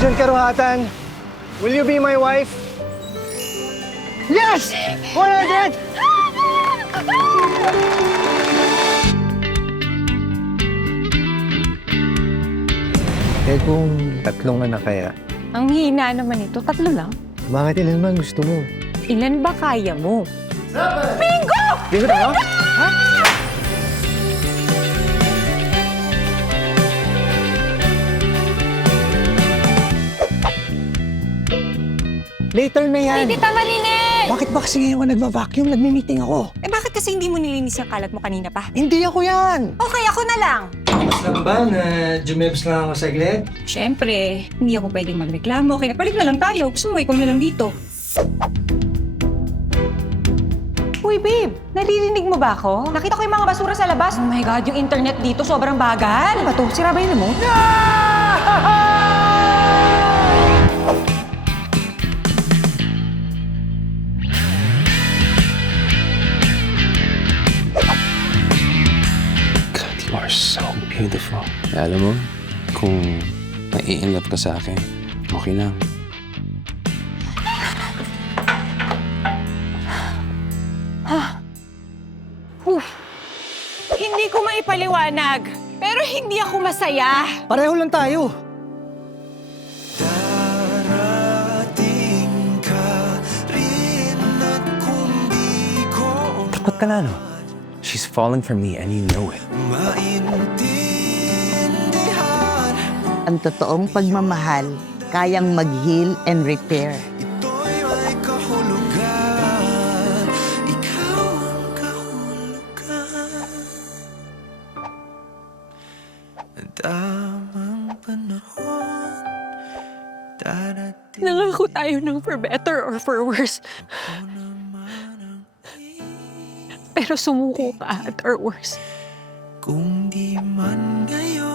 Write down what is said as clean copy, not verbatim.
Arjun Karuhatan, will you be my wife? Yes! 100! Eh kung tatlong anak kaya, Ang hina naman ito. 3 lang. bakit ilan man gusto mo? Ilan ba kaya mo? Dito tayo? Ha? Later na yan. Hindi tama linis! Bakit ba kasi ngayon ka nagva-vacuum? Nagmi-meeting ako. Eh bakit kasi hindi mo nilinis yung kalat mo kanina pa? Hindi ako yan. Okay, ako na lang. Mas lang ba na jumebs lang ako saglit? Siyempre, hindi ako pwedeng magreklamo. Kaya palit na lang tayo. Gusto mo, ikaw na lang dito. Uy, babe! Naririnig mo ba ako? Nakita ko yung mga basura sa labas. Oh my God, yung internet dito sobrang bagal. Ano ba to? Sira ba yun mo? God, you are so beautiful. Alam mo, kung nai-inlove ka sa akin, okay lang. Hindi ko maipaliwanag, pero hindi ako masaya. Pareho lang tayo. Tapat ka na, no? She's falling for me and you know it. Ang totoong pagmamahal, kayang mag-heal and repair. Nangako tayo ng for better or for worse. Pero sumuko ka at or worse. Kung di man ngayon